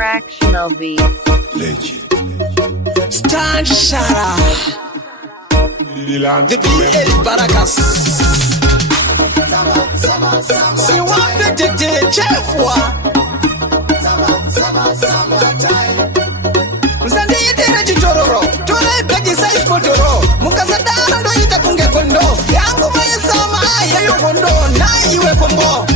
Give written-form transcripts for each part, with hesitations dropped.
Fractional beats. Legend. Stand Shara. The B.A. Barakas. See what the chef wa. Mzandi yedera chitororo. Tora ibegi size potoro. Mukazadara ndo ita kunge kondo. Yangu mayesama yayo kondo. Na iwe kombo.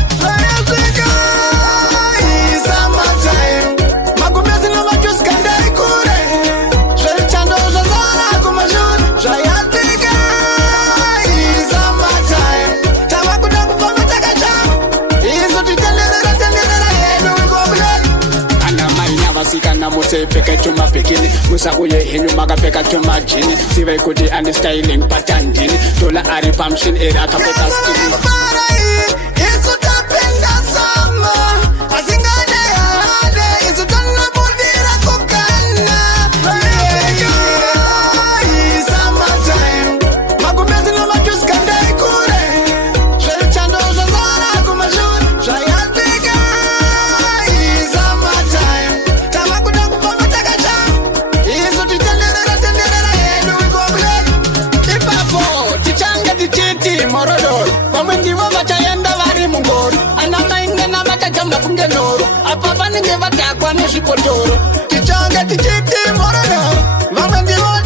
Sikana muse peke chuma pekini musa uye hinyu maga peka chuma jini siwe kuti and styling pattern jini tola ari pamshin era kapeka skin Apapa ninge vatakwa nezvipotoro tichanga tichiti morono vamwe ndivo